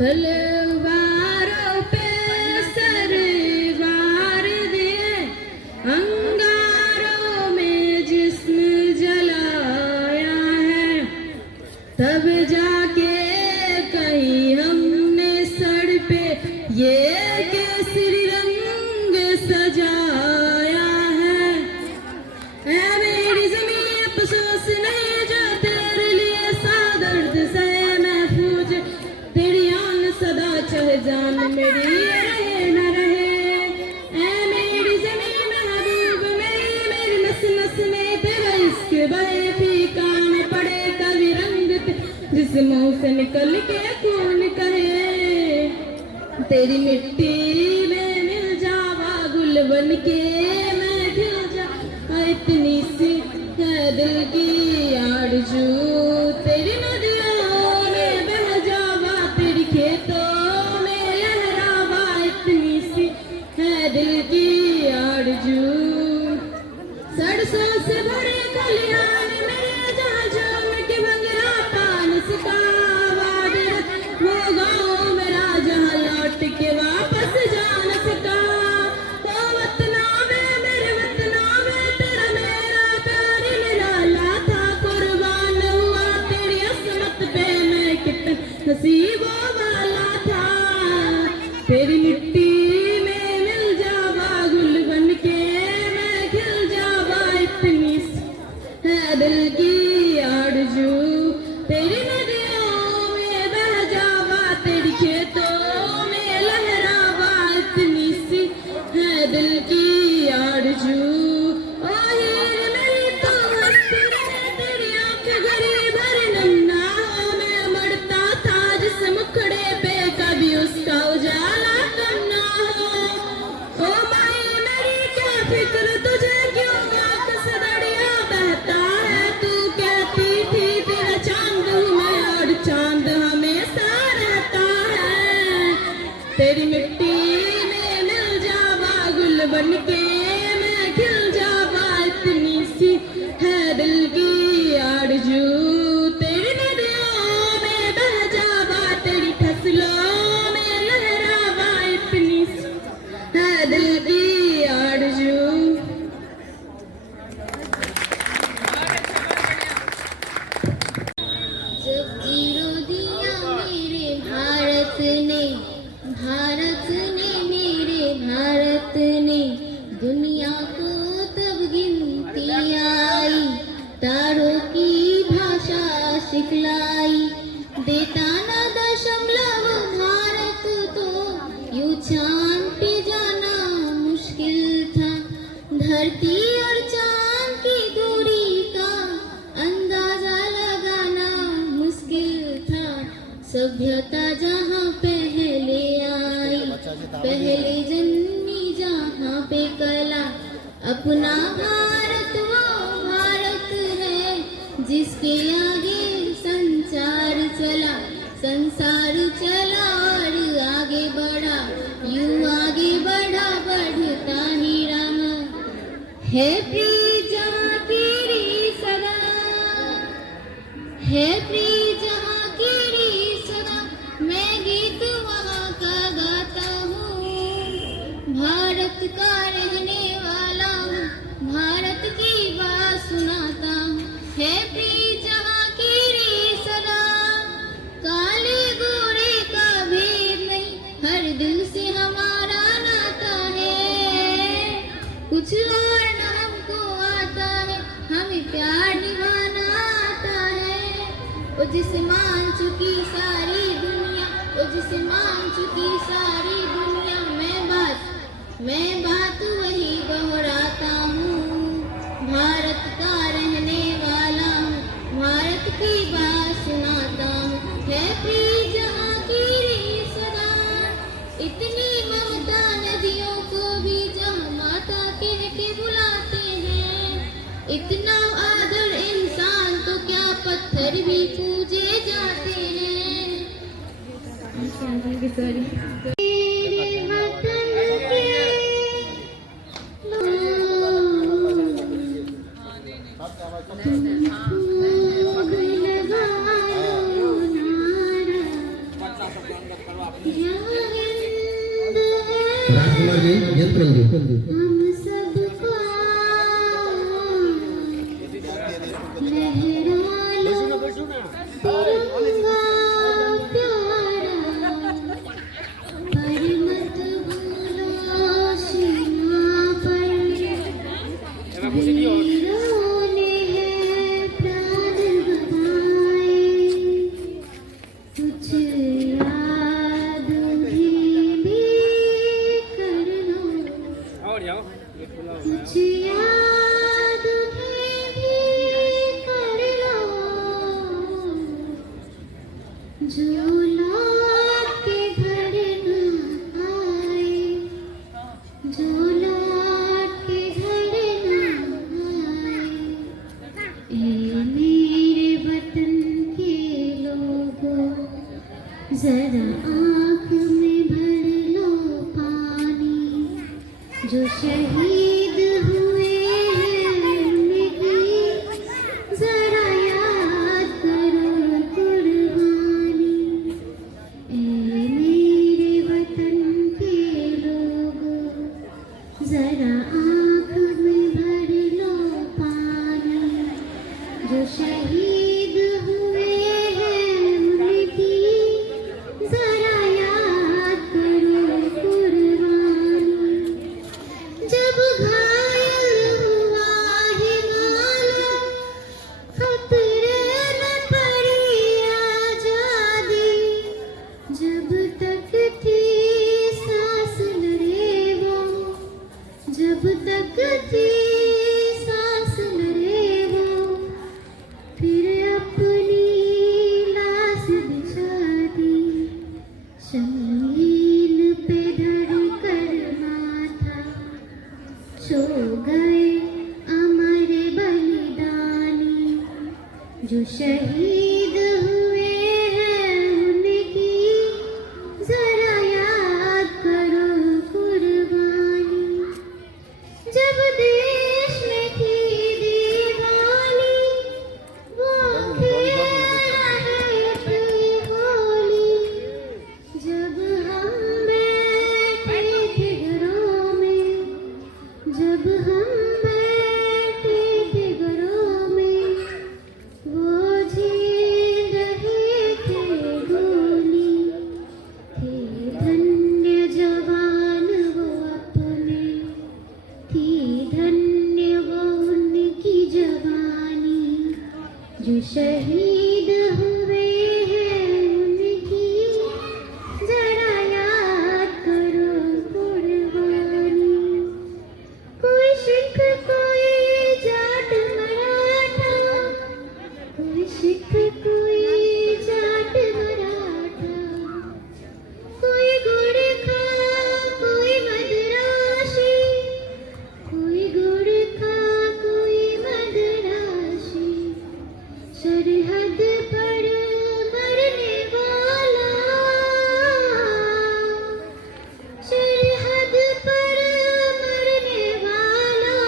तलवारों पे सरवार दे, अंगारों में जिस्म जलाया है, तब जाके कहीं हमने सर पे ये केसरी रंग सजाया है। ऐ मेरी ज़मीं अफ़सोस नहीं जो तेरे लिए सा दर्द सहे महफूज, तेरी आन सदा चाहे जान मेरी रहे न रहे। ऐ मेरी ज़मीं महबूब मेरी नस नस में तेरा इश्क बहे, फीका न पड़े कभी रंग जिस मुंह से निकल के खून कहे। तेरी मिट्टी में मिल जावा गुल बन के मैं खिल जा, इतनी सी है दिल की आरज़ू। तेरी नदियों में बह जावा, तेरी खेतों में लहरावा, इतनी सी है दिल की आरज़ू। सरसों से भरे खलिहान मेरे जहाँ झूम के भंगरा पान सिकावा, वो गाँव मेरा जहाँ लौट के वापस जा न सका। तो वतना में मेरे वतना में तेरा मेरा प्यार निराला था, कुर्बान हुआ तेरी असमत पे मैं कितना नसीबों वाला था। तेरी मिट्टी में मिल जावा गुल बन के मैं खिल जावा, इतनी है दिल की आरज़ू। तेरी नदियों में बह जावा, तेरी खेतों में लहरावा, इतनी सी है दिल की आरज़ू। ओ हीर मेरी तो हंसती रहे, तेरी आँख गरीब भर नन्हा हो, मैं मरता था जिस मुखड़े पे कभी उसका उजाला कम ना हो। ओ माई मेरी क्या फिक्र तुझे क्यों आँख से दरिया बहता है, तू कहती थी तेरा चांद हूँ मैं और चांद हमेशा रहता है। तेरी मिट्टी में मिल जावा गुल बन के मैं खिल जावा, इतनी सी है दिल की आरज़ू। तेरी नदियों में बह जावा, तेरी फसलों में लहरावा, इतनी सी है दिल की आरज़ू। जब जीरो दिया मेरे भारत ने, भारत ने मेरे भारत ने, दुनिया को तब गिनती आई, तारों की भाषा सिखलाई। देता ना दशमलव भारत तो यूं चांद पे जाना मुश्किल था। धरती और चांद की दूरी का अंदाजा लगाना मुश्किल था। सभ्यता जहाँ पहले आई, पहले जन्मी जहाँ पे कला, अपना भारत वो भारत है जिसके आगे संसार चला। संसार चला और आगे बढ़ा, यूं आगे बढ़ा बढ़ता ही रहा। है प्रिय जहाँ की सदा, है प्रिय जहाँ की सदा, मैं गीत वहाँ का गाता हूँ। भारत का रहने वाला हूँ, भारत की बात सुनाता हूँ। है प्रिय जहाँ की सदा, काले गोरे का भेद नहीं, हर दिल से हमारा नाता है। कुछ और न हमको आता है, हमें प्यार निभाना आता है। वो जिसे मान चुकी सारी दुनिया, वो जिसे मान चुकी सारी दुनिया, मैं बात वही दोहराता हूँ। भारत का रहने वाला हूँ, भारत की बात सुनाता हूँ। है प्रिय जहाँ की सदा, इतनी ममता नदियों को भी जहाँ माता कह के बुलाते हैं। इतना आदर इंसान तो क्या पत्थर भी पूजे जाते हैं। कुमार जी गीत करेंगे। हम सबको लहरा लो तिरंगा प्यारा, पर मत भूलो सीमा पर वीरों ने है प्राण बधाए, कुछ याद भी कर लो, कुछ याद भी कर लो, जो लौट के घर न आए, जो लौट के घर न आए। ए मेरे वतन के लोगों, जरा आँख में भर लो पानी, जो शहीद हुए हैं उनकी जरा याद करो कुर्बानी। ए मेरे वतन के लोगों, जरा आँख में भर लो पानी, जो शहीद हुए हैं उनकी जरा याद करो कुर्बानी। जब घायल हुआ हिमालय, खतरे में पड़ी आजादी, जब तक थी सांस लड़े वो, जब तक थी सांस लड़े वो, फिर अपनी लाश बिछा दी, शमीन पे धर कर माथा, सो गए अमर बलिदानी, जो शहीद हुए हैं उनकी जरा याद करो कुर्बानी। जब देश में थी दिवाली, वो खेल रहे थे होली, जब हम बैठे थे घरों में, जब हम बैठे थे घरों में, वो झेल रहे थे गोली, थे धन्य जवान वो अपने, थी धन्य वो उनकी जवानी, जो शहीद हुए हैं उनकी जरा याद करो कुर्बानी। कोई सिख कोई जाट मराठा, कोई सिख कोई जाट मराठा, कोई गोरखा कोई मद्रासी, कोई गोरखा कोई मद्रासी, सरहद पर मरने वाला, सरहद पर मरने वाला,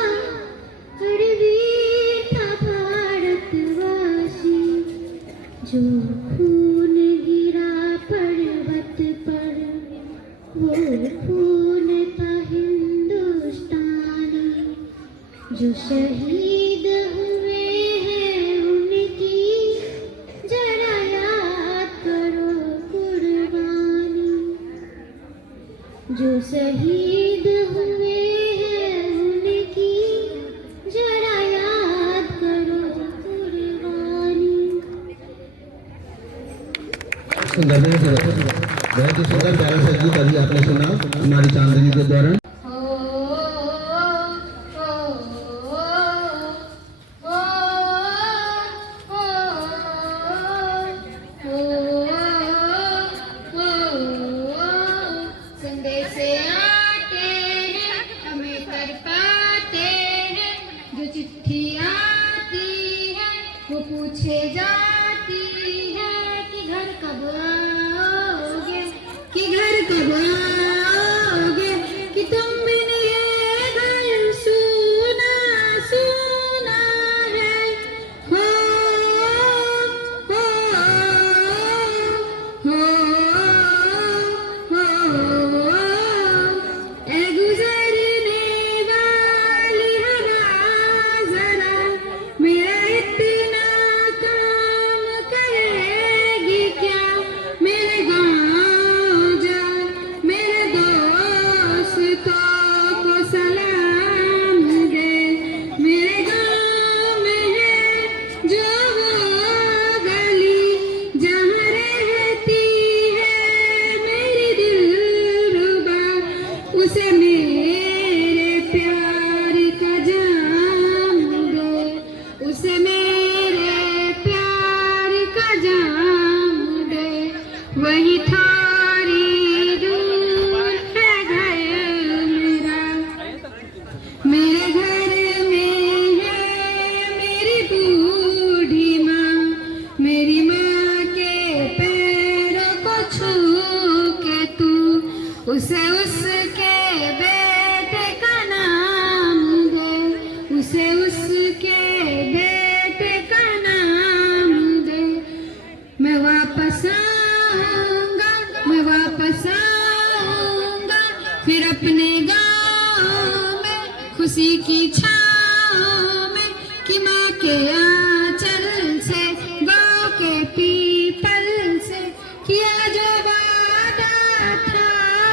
हर वीर था भारतवासी, जो खून गिरा पर्वत पर, वो खून था हिंदुस्तानी, जो शहीद हुए हैं उनकी जरा याद करो कुर्बानी, जो शहीद हुए हैं उनकी जरा याद करो कुर्बानी। सुंदर बहुत ही सुंदर प्यारा सा गीत अभी आपने सुना हमारी चांदनी के द्वारा। संदेश आते हैं हमें कर पाते हैं, जो चिट्ठी आती है वो पूछे जाती है कि घर कब आओगे, कि घर कब आओगे, कि तुम बिन ये घर सुना सुना है। हो हो हो हो उसी की छाँव में कि माँ के आंचल से गाँव के पीपल से किया जो वादा था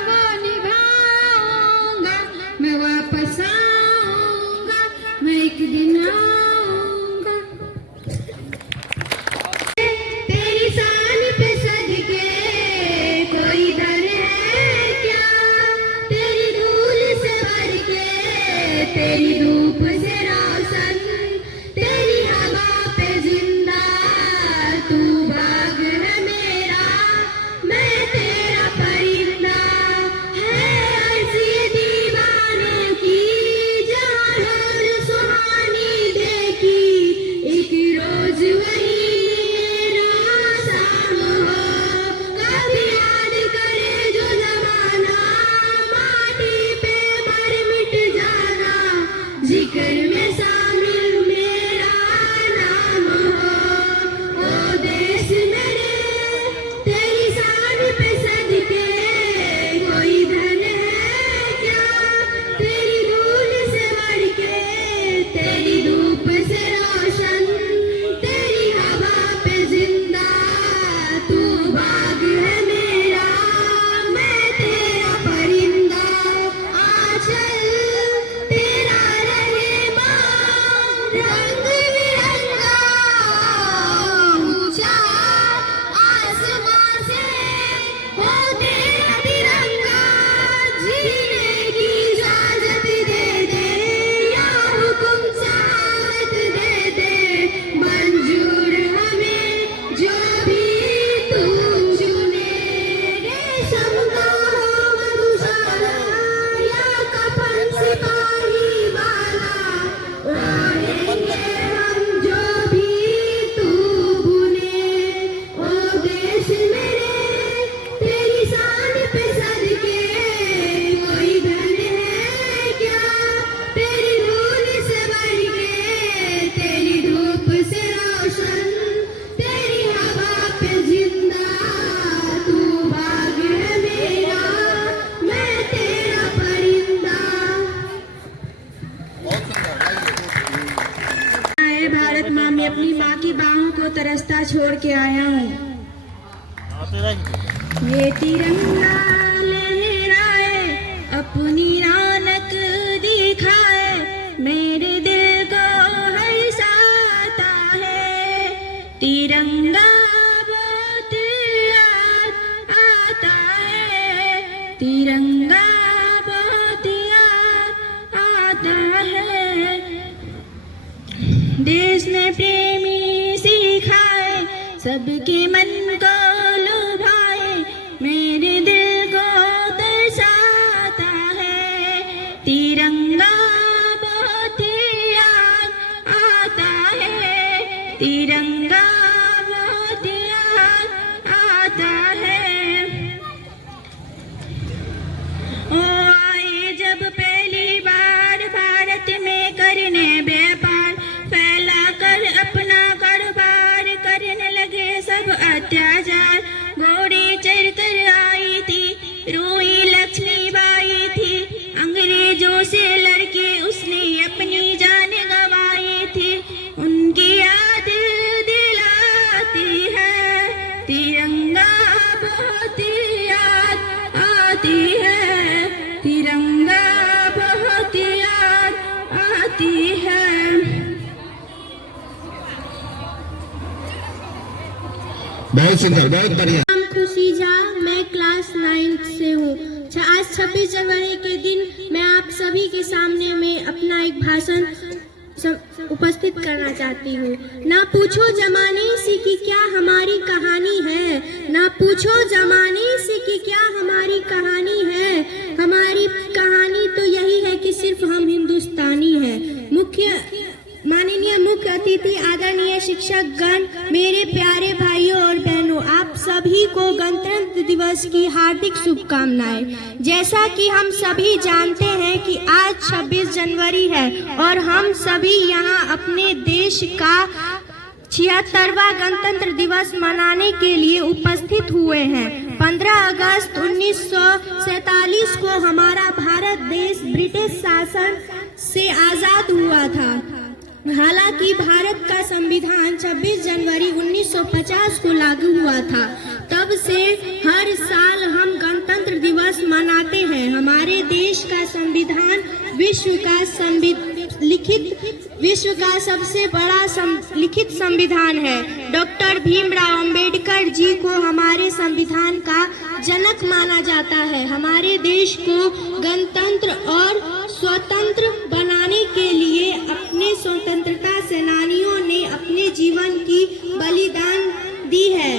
वो निभाऊंगा। मैं वापस आऊंगा, मैं एक दिन आऊंगा। तेरी शान पे सदके कोई डर है क्या? तेरी धूल से भर के, तेरी धूप से रोशन, तेरी हवा पे जिंदा तू बाग है मेरा, मैं तेरा परिंदा। है ऐसी दीवाने की जहाँ रोज सुहानी देखी, एक रोज वही मेरा शाम हो। कभी याद करे जो जमाना, माटी पे मर मिट जाना, जिक्र में शामिल मेरा नाम हो। ओ देश मेरे तेरी शान पे सदके कोई धन है क्या? तेरी धूल से बढ़ के, तेरी धूप से रोशन, तेरी हवा पे जिंदा तू बाग है मेरा, मैं तेरा परिंदा। आंचल तेरा रहे माँ, रंग बिरंगा ऊंचा आसमां से हो तेरा तिरंगा। जीने की इजाजत दे दे या हुक्म सहादत दे दे, मंजूर हमें जो भी तू चुने। रेशम का हो मधुशाला या कफन सिपाही वाला, ओढ़ेंगे हम जो भी तू बुने। ओ देश मेरे तेरी शान पे सदके कोई धन है क्या? तेरी धूल से बढ़ के, तेरी धूप से रोशन, तेरी हवा पे जिंदा तू बाग है मेरा, मैं तेरा परिंदा। भारत माँ में अपनी माँ की बाहों को तरसता छोड़ के आया हूँ। ये तिरंगा लहराए, अपनी रौनक दिखाए, मेरे दिल को हर्षाता है। तिरंगा बहुत याद आता है, तिरंगा बहुत याद आता है। देश ने प्रेमी सिखाए, सबके मन को लुभाए, मेरे दिल को दर्शाता है। तिरंगा बहुत याद आता है, तिरंगा बहुत याद आता है। ओ आए जब पहली बार भारत में करने व्यापार, फैला कर अपना कारोबार, करने लगे सब अत्याचार। घोड़े चढ़ कर आई थी, रोई लक्ष्मीबाई थी, अंग्रेजों से लड़के उसने अपनी जान गंवाई थी। उनकी याद दिलाती है, तिरंगा बहुत याद आती है, तिरंगा बहुत याद आती है। बहुत सुंदर, बहुत बढ़िया। नाम खुशी झा, मैं क्लास 9th से हूँ। आज 26 जनवरी के दिन मैं आप सभी के सामने में अपना एक भाषण उपस्थित करना चाहती हूँ। ना पूछो जमाने से कि क्या हमारी कहानी है, ना पूछो जमाने से कि क्या हमारी कहानी है। हमारी कहानी तो यही है कि सिर्फ हम हिंदुस्तानी हैं। माननीय मुख्य अतिथि, आदरणीय शिक्षक गण, मेरे प्यारे भाइयों और बहनों, आप सभी को गणतंत्र दिवस की हार्दिक शुभकामनाएं। जैसा कि हम सभी जानते हैं कि आज 26 जनवरी है और हम सभी यहाँ अपने देश का 76वां गणतंत्र दिवस मनाने के लिए उपस्थित हुए हैं। 15 अगस्त 1947 को हमारा भारत देश ब्रिटिश शासन से आज़ाद हुआ था। हालांकि भारत का संविधान 26 जनवरी 1950 को लागू हुआ था। तब से हर साल हम गणतंत्र दिवस मनाते हैं। हमारे देश का संविधान विश्व का सबसे बड़ा लिखित संविधान है। डॉक्टर भीमराव अंबेडकर जी को हमारे संविधान का जनक माना जाता है। हमारे देश को गणतंत्र और स्वतंत्र बनाने के लिए अपने स्वतंत्रता सेनानियों ने अपने जीवन की बलिदान दी है।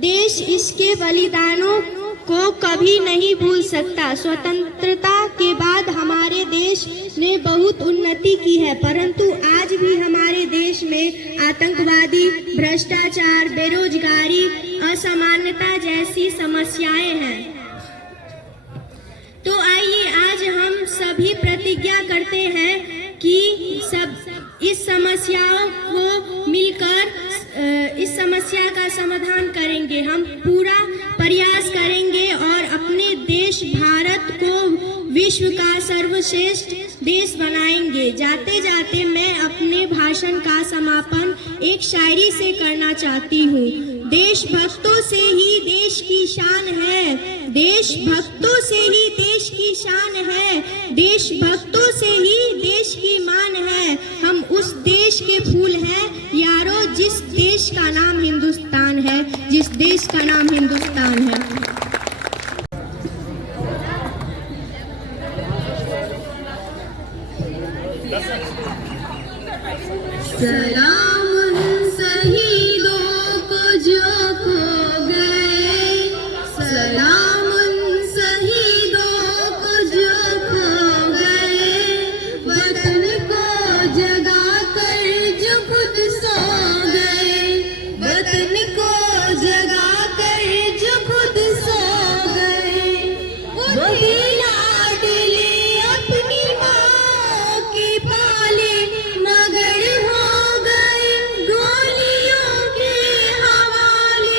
देश इसके बलिदानों को कभी नहीं भूल सकता। स्वतंत्रता के बाद हमारे देश ने बहुत उन्नति की है, परंतु आज भी हमारे देश में आतंकवादी, भ्रष्टाचार, बेरोजगारी, असमानता जैसी समस्याएं हैं। तो आइए आज हम सभी प्रतिज्ञा करते हैं कि सब इस समस्याओं को मिलकर इस समस्या का समाधान करेंगे। हम पूरा प्रयास करेंगे और अपने देश भारत को विश्व का सर्वश्रेष्ठ देश बनाएंगे। जाते जाते मैं अपने भाषण का समापन एक शायरी से करना चाहती हूँ। देशभक्तों से ही देश की शान है, देशभक्तों से ही देश की शान है, देशभक्तों से ही देश की मान है। हम उस देश के फूल हैं यारो, जिस देश का नाम हिंदुस्तान है, जिस देश का नाम हिंदुस्तान है। सलाम उन शहीदों को जो खो गए, सलाम उन शहीदों को जो खो गए, वतन को जगा कर जो खुद सो गए, वतन को जगा कर जो खुद सो गए। वही लाडले अपनी माँ के पाले मगर हो गए, गोलियों के हवाले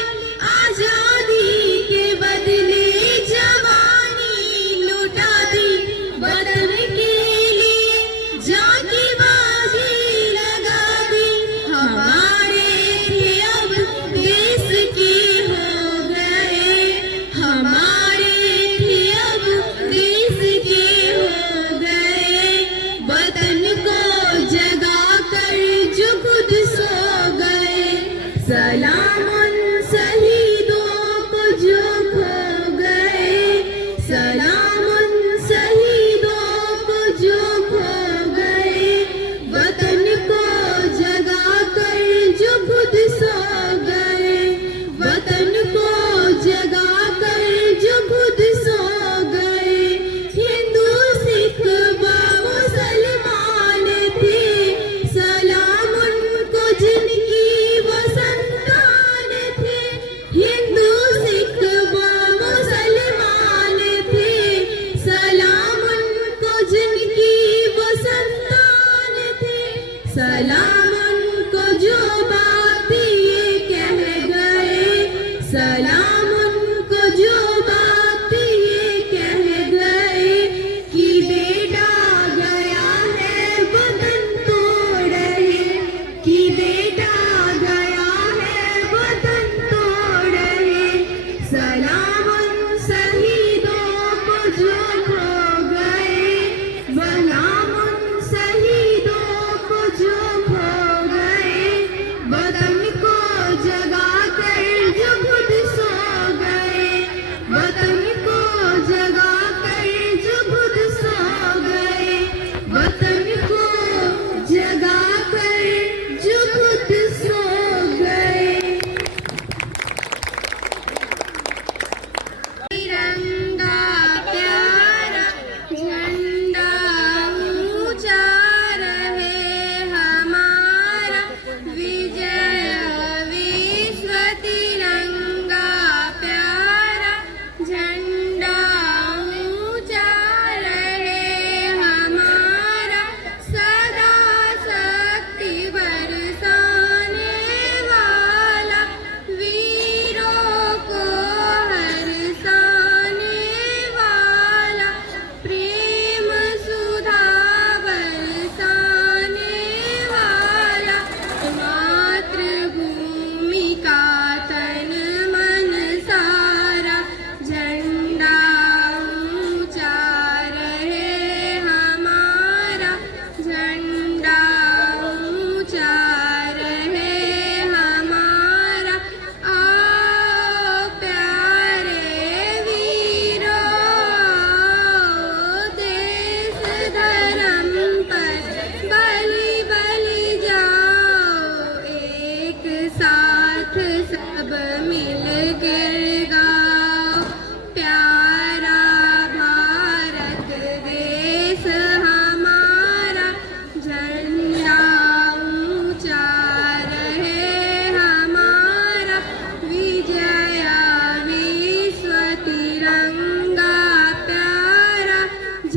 आजादी के बदले जवानी लुटा दी। वतन के लिए जान की बाजी लगा दी। हमारे थे अब देश के हो गए, हमारे थे अब देश के हो गए, वतन को जगा कर जो खुद सो गए। सलाम उन शहीदों को जो खो गए, सलाम उन शहीदों को जो खो गए, वतन को जगा कर जो खुद सो गए, वतन को जगा कर जो खुद सो गए। हिंदू सिख व मुसलमान थे, सलाम उनको जिनकी वो संतान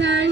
चाहे